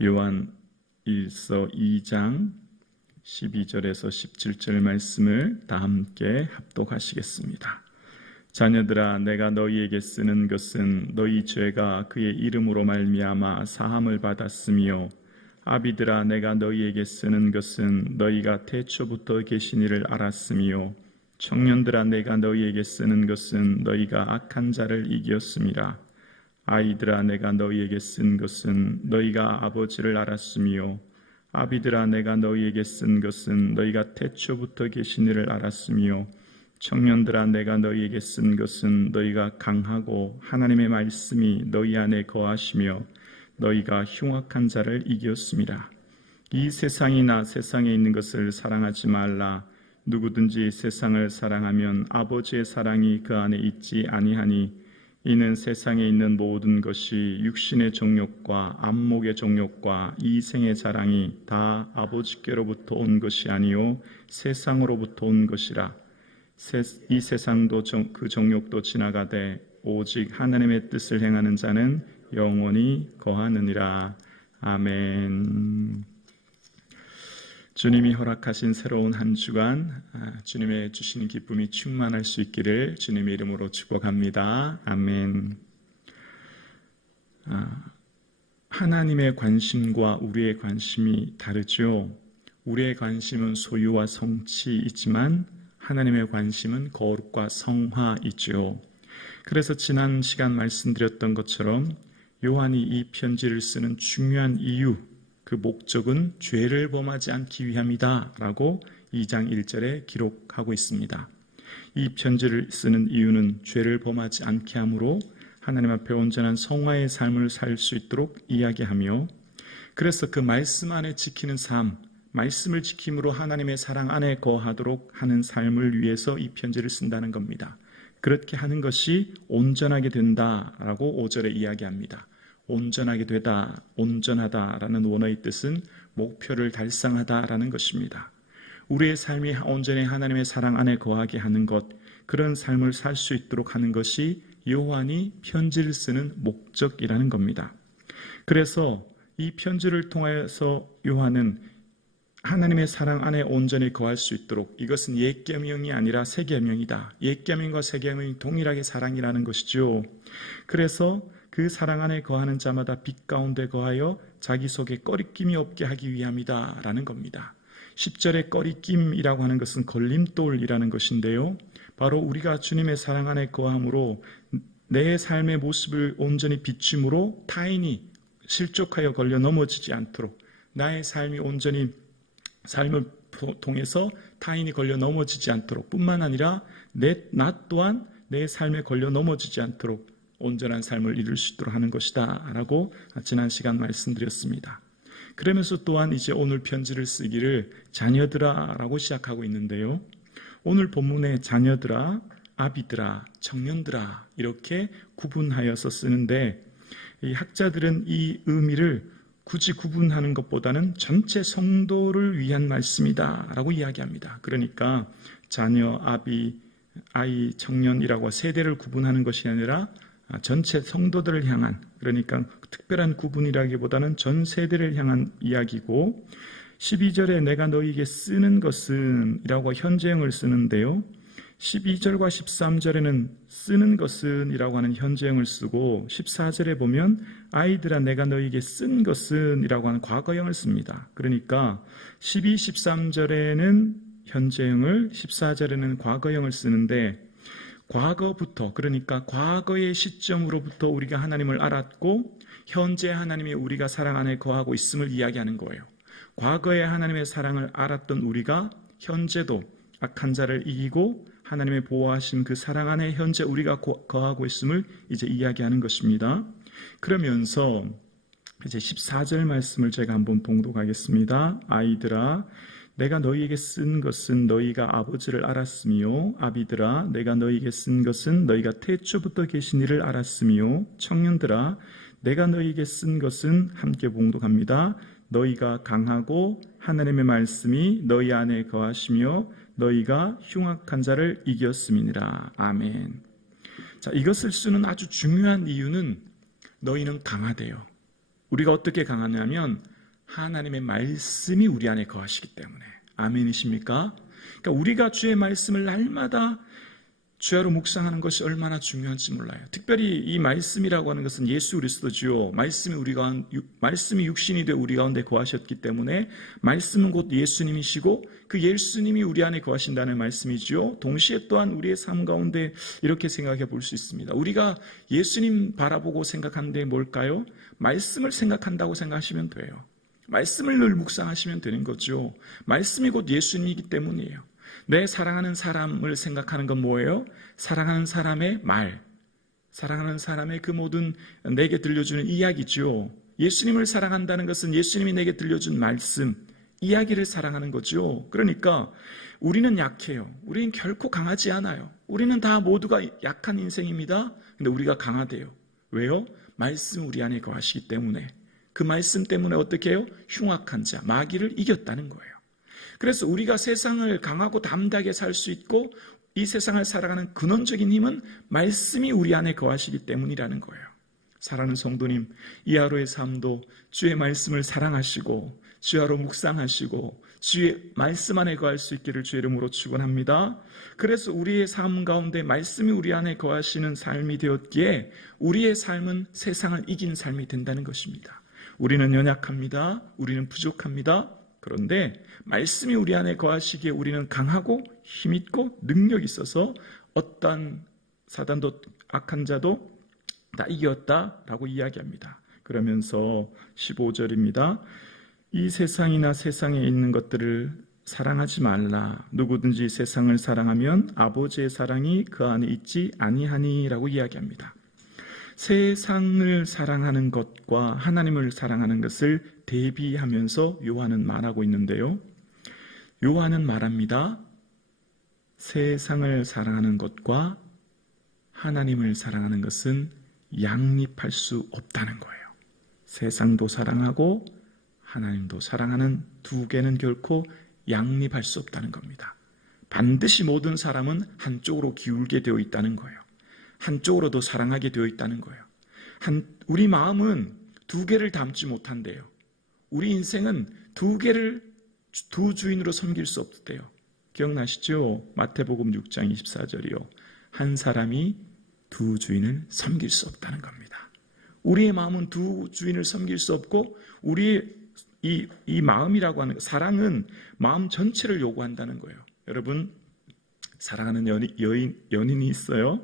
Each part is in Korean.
요한 1서 2장 12절에서 17절 말씀을 다 함께 합독하시겠습니다. 자녀들아, 내가 너희에게 쓰는 것은 너희 죄가 그의 이름으로 말미암아 사함을 받았으며, 아비들아, 내가 너희에게 쓰는 것은 너희가 태초부터 계신 이를 알았으며, 청년들아, 내가 너희에게 쓰는 것은 너희가 악한 자를 이겼음이라. 아이들아, 내가 너희에게 쓴 것은 너희가 아버지를 알았으며, 아비들아, 내가 너희에게 쓴 것은 너희가 태초부터 계신 이를 알았으며, 청년들아, 내가 너희에게 쓴 것은 너희가 강하고 하나님의 말씀이 너희 안에 거하시며 너희가 흉악한 자를 이겼습니다. 이 세상이나 세상에 있는 것을 사랑하지 말라. 누구든지 세상을 사랑하면 아버지의 사랑이 그 안에 있지 아니하니, 이는 세상에 있는 모든 것이 육신의 정욕과 안목의 정욕과 이생의 자랑이 다 아버지께로부터 온 것이 아니요 세상으로부터 온 것이라. 이 세상도 그 정욕도 지나가되 오직 하나님의 뜻을 행하는 자는 영원히 거하느니라. 아멘. 주님이 허락하신 새로운 한 주간, 주님의 주시는 기쁨이 충만할 수 있기를 주님의 이름으로 축복합니다. 아멘. 하나님의 관심과 우리의 관심이 다르죠. 우리의 관심은 소유와 성취이지만 하나님의 관심은 거룩과 성화이죠. 그래서 지난 시간 말씀드렸던 것처럼 요한이 이 편지를 쓰는 중요한 이유, 그 목적은 죄를 범하지 않기 위함이다 라고 2장 1절에 기록하고 있습니다. 이 편지를 쓰는 이유는 죄를 범하지 않게 함으로 하나님 앞에 온전한 성화의 삶을 살 수 있도록 이야기하며, 그래서 그 말씀 안에 지키는 삶, 말씀을 지킴으로 하나님의 사랑 안에 거하도록 하는 삶을 위해서 이 편지를 쓴다는 겁니다. 그렇게 하는 것이 온전하게 된다라고 5절에 이야기합니다. 온전하게 되다, 온전하다라는 원어의 뜻은 목표를 달성하다라는 것입니다. 우리의 삶이 온전히 하나님의 사랑 안에 거하게 하는 것, 그런 삶을 살 수 있도록 하는 것이 요한이 편지를 쓰는 목적이라는 겁니다. 그래서 이 편지를 통해서 요한은 하나님의 사랑 안에 온전히 거할 수 있도록, 이것은 옛 계명이 아니라 새 계명이다. 옛 계명과 새 계명이 동일하게 사랑이라는 것이죠. 그래서 그 사랑 안에 거하는 자마다 빛 가운데 거하여 자기 속에 꺼리낌이 없게 하기 위함이다 라는 겁니다. 10절의 꺼리낌이라고 하는 것은 걸림돌이라는 것인데요, 바로 우리가 주님의 사랑 안에 거함으로 내 삶의 모습을 온전히 비춤으로 타인이 실족하여 걸려 넘어지지 않도록, 나의 삶이 온전히 삶을 통해서 타인이 걸려 넘어지지 않도록 뿐만 아니라 나 또한 내 삶에 걸려 넘어지지 않도록 온전한 삶을 이룰 수 있도록 하는 것이다 라고 지난 시간 말씀드렸습니다. 그러면서 또한 이제 오늘 편지를 쓰기를 자녀들아 라고 시작하고 있는데요, 오늘 본문에 자녀들아, 아비들아, 청년들아 이렇게 구분하여서 쓰는데, 이 학자들은 이 의미를 굳이 구분하는 것보다는 전체 성도를 위한 말씀이다 라고 이야기합니다. 그러니까 자녀, 아비, 아이, 청년이라고 세대를 구분하는 것이 아니라 전체 성도들을 향한, 그러니까 특별한 구분이라기보다는 전 세대를 향한 이야기고, 12절에 내가 너희에게 쓰는 것은 이라고 현재형을 쓰는데요, 12절과 13절에는 쓰는 것은 이라고 하는 현재형을 쓰고, 14절에 보면 아이들아 내가 너희에게 쓴 것은 이라고 하는 과거형을 씁니다. 그러니까 12, 13절에는 현재형을, 14절에는 과거형을 쓰는데, 과거부터, 그러니까 과거의 시점으로부터 우리가 하나님을 알았고 현재 하나님이 우리가 사랑 안에 거하고 있음을 이야기하는 거예요. 과거에 하나님의 사랑을 알았던 우리가 현재도 악한 자를 이기고 하나님의 보호하신 그 사랑 안에 현재 우리가 거하고 있음을 이제 이야기하는 것입니다. 그러면서 이제 14절 말씀을 제가 한번 봉독하겠습니다. 아이들아 내가 너희에게 쓴 것은 너희가 아버지를 알았으며, 아비들아 내가 너희에게 쓴 것은 너희가 태초부터 계신 이를 알았으며, 청년들아 내가 너희에게 쓴 것은, 함께 봉독합니다. 너희가 강하고 하나님의 말씀이 너희 안에 거하시며 너희가 흉악한 자를 이겼음이니라. 아멘. 자, 이것을 쓰는 아주 중요한 이유는 너희는 강하대요. 우리가 어떻게 강하냐면 하나님의 말씀이 우리 안에 거하시기 때문에. 아멘이십니까? 그러니까 우리가 주의 말씀을 날마다 주야로 묵상하는 것이 얼마나 중요한지 몰라요. 특별히 이 말씀이라고 하는 것은 예수 그리스도지요. 말씀이 육신이 되어 우리 가운데 거하셨기 때문에 말씀은 곧 예수님이시고 그 예수님이 우리 안에 거하신다는 말씀이지요. 동시에 또한 우리의 삶 가운데 이렇게 생각해 볼 수 있습니다. 우리가 예수님 바라보고 생각하는데 뭘까요? 말씀을 생각한다고 생각하시면 돼요. 말씀을 늘 묵상하시면 되는 거죠. 말씀이 곧 예수님이기 때문이에요. 내 사랑하는 사람을 생각하는 건 뭐예요? 사랑하는 사람의 말, 사랑하는 사람의 그 모든 내게 들려주는 이야기죠. 예수님을 사랑한다는 것은 예수님이 내게 들려준 말씀, 이야기를 사랑하는 거죠. 그러니까 우리는 약해요. 우리는 결코 강하지 않아요. 우리는 다 모두가 약한 인생입니다. 근데 우리가 강하대요. 왜요? 말씀 우리 안에 거하시기 때문에. 그 말씀 때문에 어떻게 해요? 흉악한 자, 마귀를 이겼다는 거예요. 그래서 우리가 세상을 강하고 담대하게 살 수 있고 이 세상을 살아가는 근원적인 힘은 말씀이 우리 안에 거하시기 때문이라는 거예요. 사랑하는 성도님, 이 하루의 삶도 주의 말씀을 사랑하시고 주야로 묵상하시고 주의 말씀 안에 거할 수 있기를 주의 이름으로 축원합니다. 그래서 우리의 삶 가운데 말씀이 우리 안에 거하시는 삶이 되었기에 우리의 삶은 세상을 이긴 삶이 된다는 것입니다. 우리는 연약합니다. 우리는 부족합니다. 그런데 말씀이 우리 안에 거하시기에 우리는 강하고 힘있고 능력이 있어서 어떤 사단도 악한 자도 다 이겼다라고 이야기합니다. 그러면서 15절입니다. 이 세상이나 세상에 있는 것들을 사랑하지 말라. 누구든지 세상을 사랑하면 아버지의 사랑이 그 안에 있지 아니하니라고 이야기합니다. 세상을 사랑하는 것과 하나님을 사랑하는 것을 대비하면서 요한은 말하고 있는데요. 요한은 말합니다. 세상을 사랑하는 것과 하나님을 사랑하는 것은 양립할 수 없다는 거예요. 세상도 사랑하고 하나님도 사랑하는 두 개는 결코 양립할 수 없다는 겁니다. 반드시 모든 사람은 한쪽으로 기울게 되어 있다는 거예요. 한쪽으로 더 사랑하게 되어 있다는 거예요. 우리 마음은 두 개를 담지 못한대요. 우리 인생은 두 주인으로 섬길 수 없대요. 기억나시죠? 마태복음 6장 24절이요. 한 사람이 두 주인을 섬길 수 없다는 겁니다. 우리의 마음은 두 주인을 섬길 수 없고 우리의 이 마음이라고 하는 사랑은 마음 전체를 요구한다는 거예요. 여러분, 사랑하는 연인이 있어요?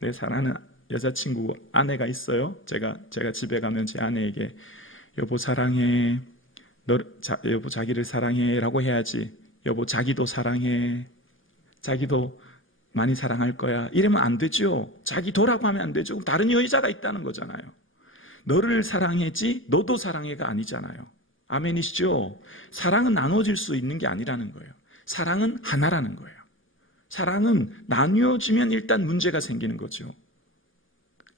내 사랑하는 여자친구, 아내가 있어요? 제가 집에 가면 제 아내에게 여보 사랑해, 여보 자기를 사랑해 라고 해야지. 여보 자기도 사랑해, 자기도 많이 사랑할 거야, 이러면 안 되죠. 자기도라고 하면 안 되죠. 다른 여자가 있다는 거잖아요. 너를 사랑해지 너도 사랑해가 아니잖아요. 아멘이시죠? 사랑은 나눠질 수 있는 게 아니라는 거예요. 사랑은 하나라는 거예요. 사랑은 나뉘어지면 일단 문제가 생기는 거죠.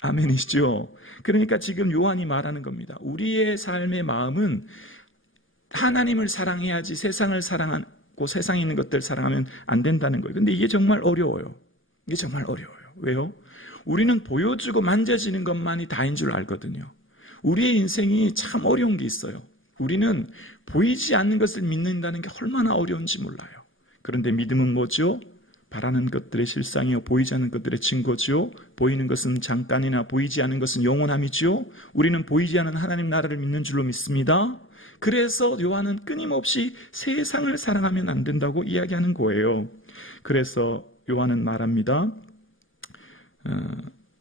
아멘이시죠? 그러니까 지금 요한이 말하는 겁니다. 우리의 삶의 마음은 하나님을 사랑해야지 세상을 사랑하고 세상에 있는 것들 사랑하면 안 된다는 거예요. 근데 이게 정말 어려워요. 이게 정말 어려워요. 왜요? 우리는 보여주고 만져지는 것만이 다인 줄 알거든요. 우리의 인생이 참 어려운 게 있어요. 우리는 보이지 않는 것을 믿는다는 게 얼마나 어려운지 몰라요. 그런데 믿음은 뭐죠? 바라는 것들의 실상이요, 보이지 않는 것들의 증거죠. 보이는 것은 잠깐이나 보이지 않는 것은 영원함이죠. 우리는 보이지 않는 하나님 나라를 믿는 줄로 믿습니다. 그래서 요한은 끊임없이 세상을 사랑하면 안 된다고 이야기하는 거예요. 그래서 요한은 말합니다.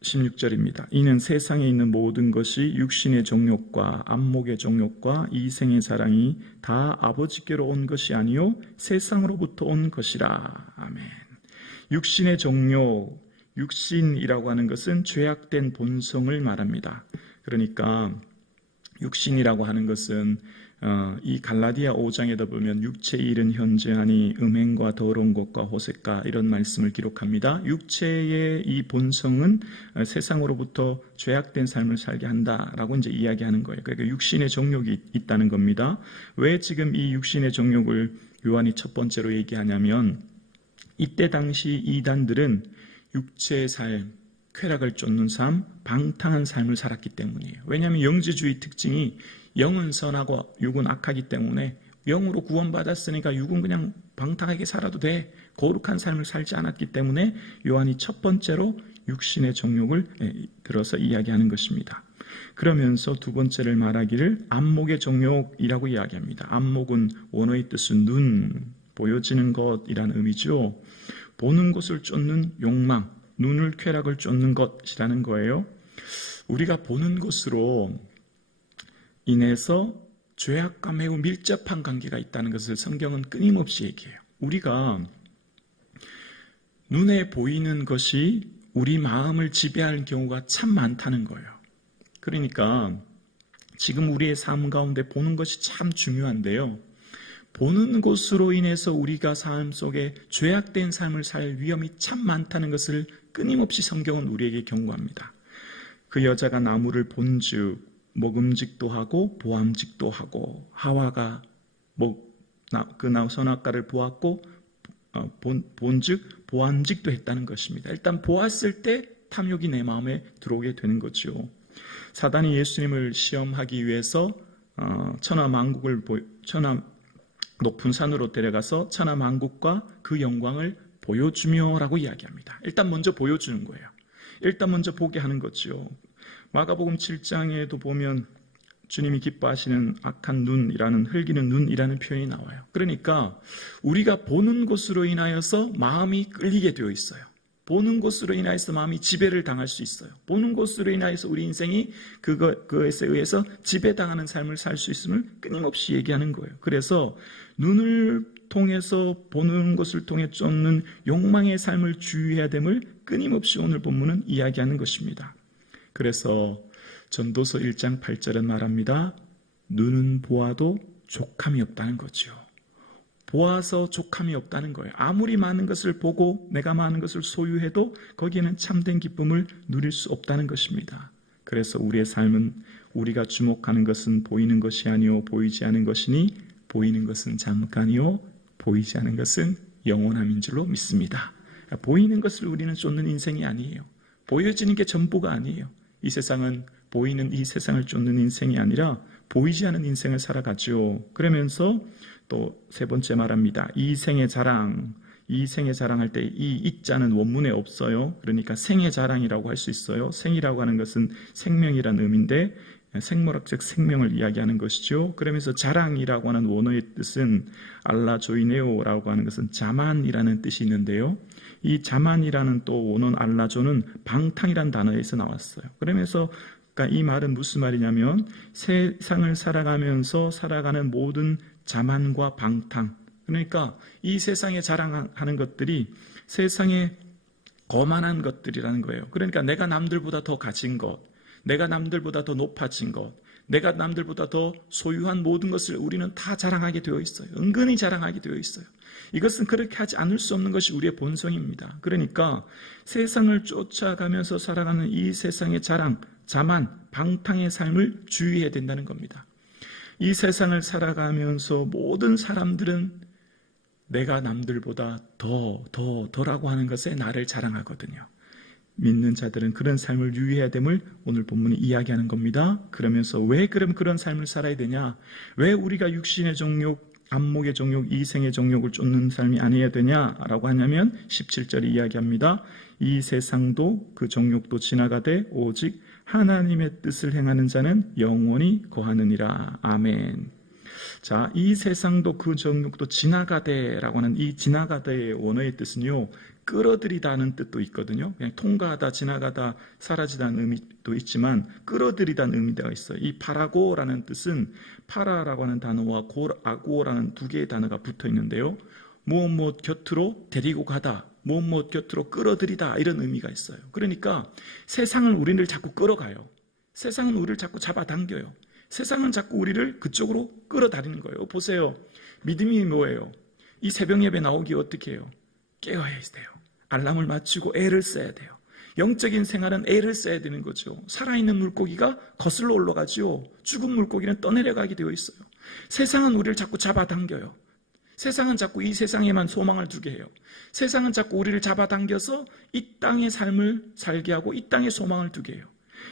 16절입니다. 이는 세상에 있는 모든 것이 육신의 정욕과 안목의 정욕과 이생의 사랑이 다 아버지께로 온 것이 아니요 세상으로부터 온 것이라. 아멘. 육신의 정욕, 육신이라고 하는 것은 죄악된 본성을 말합니다. 그러니까 육신이라고 하는 것은 이 갈라디아 5장에다 보면 육체의 일은 현저하니 음행과 더러운 것과 호색과 이런 말씀을 기록합니다. 육체의 이 본성은 세상으로부터 죄악된 삶을 살게 한다라고 이제 이야기하는 거예요. 그러니까 육신의 정욕이 있다는 겁니다. 왜 지금 이 육신의 정욕을 요한이 첫 번째로 얘기하냐면 이때 당시 이단들은 육체의 삶, 쾌락을 쫓는 삶, 방탕한 삶을 살았기 때문이에요. 왜냐하면 영지주의 특징이 영은 선하고 육은 악하기 때문에 영으로 구원받았으니까 육은 그냥 방탕하게 살아도 돼. 거룩한 삶을 살지 않았기 때문에 요한이 첫 번째로 육신의 정욕을 들어서 이야기하는 것입니다. 그러면서 두 번째를 말하기를 안목의 정욕이라고 이야기합니다. 안목은 원어의 뜻은 눈, 보여지는 것이라는 의미죠. 보는 것을 쫓는 욕망, 눈을 쾌락을 쫓는 것이라는 거예요. 우리가 보는 것으로 인해서 죄악과 매우 밀접한 관계가 있다는 것을 성경은 끊임없이 얘기해요. 우리가 눈에 보이는 것이 우리 마음을 지배하는 경우가 참 많다는 거예요. 그러니까 지금 우리의 삶 가운데 보는 것이 참 중요한데요. 보는 것으로 인해서 우리가 삶 속에 죄악된 삶을 살 위험이 참 많다는 것을 끊임없이 성경은 우리에게 경고합니다. 그 여자가 나무를 본즉 먹음직도 하고 보암직도 하고 하와가 그 선악과를 보았고 본즉 보암직도 했다는 것입니다. 일단 보았을 때 탐욕이 내 마음에 들어오게 되는 거죠. 사단이 예수님을 시험하기 위해서 천하 높은 산으로 데려가서 천하만국과 그 영광을 보여주며라고 이야기합니다. 일단 먼저 보여주는 거예요. 일단 먼저 보게 하는 거죠. 마가복음 7장에도 보면 주님이 기뻐하시는 악한 눈이라는 흘기는 눈이라는 표현이 나와요. 그러니까 우리가 보는 것으로 인하여서 마음이 끌리게 되어 있어요. 보는 것으로 인하여서 마음이 지배를 당할 수 있어요. 보는 것으로 인하여서 우리 인생이 그것에 의해서 지배당하는 삶을 살 수 있음을 끊임없이 얘기하는 거예요. 그래서 눈을 통해서 보는 것을 통해 쫓는 욕망의 삶을 주의해야 됨을 끊임없이 오늘 본문은 이야기하는 것입니다. 그래서 전도서 1장 8절은 말합니다. 눈은 보아도 족함이 없다는 거죠. 보아서 족함이 없다는 거예요. 아무리 많은 것을 보고 내가 많은 것을 소유해도 거기에는 참된 기쁨을 누릴 수 없다는 것입니다. 그래서 우리의 삶은 우리가 주목하는 것은 보이는 것이 아니요 보이지 않은 것이니 보이는 것은 잠깐이요 보이지 않은 것은 영원함인 줄로 믿습니다. 보이는 것을 우리는 쫓는 인생이 아니에요. 보여지는 게 전부가 아니에요. 이 세상은 보이는 이 세상을 쫓는 인생이 아니라 보이지 않은 인생을 살아가죠. 그러면서 또 세 번째 말합니다. 이생의 자랑. 이생의 자랑할 때 이 이자는 원문에 없어요. 그러니까 생의 자랑이라고 할 수 있어요. 생이라고 하는 것은 생명이라는 의미인데 생물학적 생명을 이야기하는 것이죠. 그러면서 자랑이라고 하는 원어의 뜻은 알라조이네오라고 하는 것은 자만이라는 뜻이 있는데요. 이 자만이라는 또 원어 알라조는 방탕이라는 단어에서 나왔어요. 그러면서 이 말은 무슨 말이냐면 세상을 살아가면서 살아가는 모든 자만과 방탕, 그러니까 이 세상에 자랑하는 것들이 세상에 거만한 것들이라는 거예요. 그러니까 내가 남들보다 더 가진 것, 내가 남들보다 더 높아진 것, 내가 남들보다 더 소유한 모든 것을 우리는 다 자랑하게 되어 있어요. 은근히 자랑하게 되어 있어요. 이것은 그렇게 하지 않을 수 없는 것이 우리의 본성입니다. 그러니까 세상을 쫓아가면서 살아가는 이 세상의 자랑, 자만, 방탕의 삶을 주의해야 된다는 겁니다. 이 세상을 살아가면서 모든 사람들은 내가 남들보다 더라고 하는 것에 나를 자랑하거든요. 믿는 자들은 그런 삶을 유의해야 됨을 오늘 본문이 이야기하는 겁니다. 그러면서 왜 그럼 그런 삶을 살아야 되냐? 왜 우리가 육신의 정욕, 안목의 정욕, 이생의 정욕을 쫓는 삶이 아니어야 되냐라고 하냐면 17절이 이야기합니다. 이 세상도 그 정욕도 지나가되 오직 하나님의 뜻을 행하는 자는 영원히 거하느니라. 아멘. 자, 이 세상도 그 정욕도 지나가되라고 하는 이 지나가되의 원어의 뜻은요, 끌어들이다는 뜻도 있거든요. 그냥 통과하다, 지나가다, 사라지다는 의미도 있지만 끌어들이다는 의미가 있어요. 이 파라고라는 뜻은 파라라고 하는 단어와 아고라는 두 개의 단어가 붙어 있는데요. 무엇 곁으로 데리고 가다, 무엇 곁으로 끌어들이다, 이런 의미가 있어요. 그러니까 세상은 우리를 자꾸 끌어가요. 세상은 우리를 자꾸 잡아당겨요. 세상은 자꾸 우리를 그쪽으로 끌어다니는 거예요. 보세요. 믿음이 뭐예요? 이 새벽 예배 나오기 어떻게 해요? 깨어야 돼요. 알람을 맞추고 애를 써야 돼요. 영적인 생활은 애를 써야 되는 거죠. 살아있는 물고기가 거슬러 올라가죠. 죽은 물고기는 떠내려가게 되어 있어요. 세상은 우리를 자꾸 잡아당겨요. 세상은 자꾸 이 세상에만 소망을 두게 해요. 세상은 자꾸 우리를 잡아당겨서 이 땅의 삶을 살게 하고 이 땅에 소망을 두게 해요.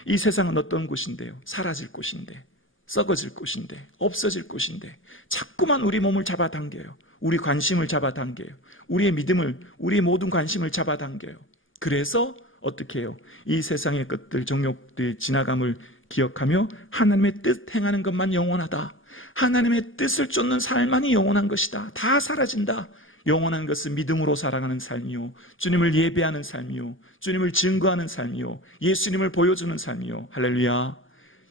이 세상은 어떤 곳인데요? 사라질 곳인데, 썩어질 곳인데, 없어질 곳인데 자꾸만 우리 몸을 잡아당겨요. 우리 관심을 잡아당겨요. 우리의 믿음을, 우리의 모든 관심을 잡아당겨요. 그래서 어떻게 해요? 이 세상의 것들, 정욕들의 지나감을 기억하며 하나님의 뜻 행하는 것만 영원하다. 하나님의 뜻을 쫓는 삶만이 영원한 것이다. 다 사라진다. 영원한 것은 믿음으로 살아가는 삶이요, 주님을 예배하는 삶이요, 주님을 증거하는 삶이요, 예수님을 보여주는 삶이요. 할렐루야.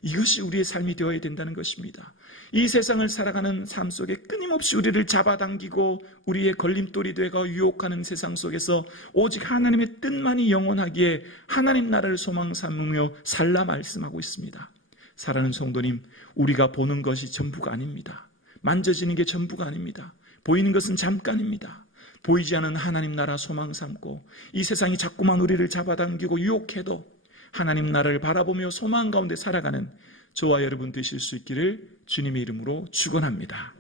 이것이 우리의 삶이 되어야 된다는 것입니다. 이 세상을 살아가는 삶 속에 끊임없이 우리를 잡아당기고 우리의 걸림돌이 되고 유혹하는 세상 속에서 오직 하나님의 뜻만이 영원하기에 하나님 나라를 소망 삼으며 살라 말씀하고 있습니다. 사랑하는 성도님, 우리가 보는 것이 전부가 아닙니다. 만져지는 게 전부가 아닙니다. 보이는 것은 잠깐입니다. 보이지 않은 하나님 나라 소망 삼고 이 세상이 자꾸만 우리를 잡아당기고 유혹해도 하나님 나라를 바라보며 소망 가운데 살아가는 저와 여러분 되실 수 있기를 주님의 이름으로 축원합니다.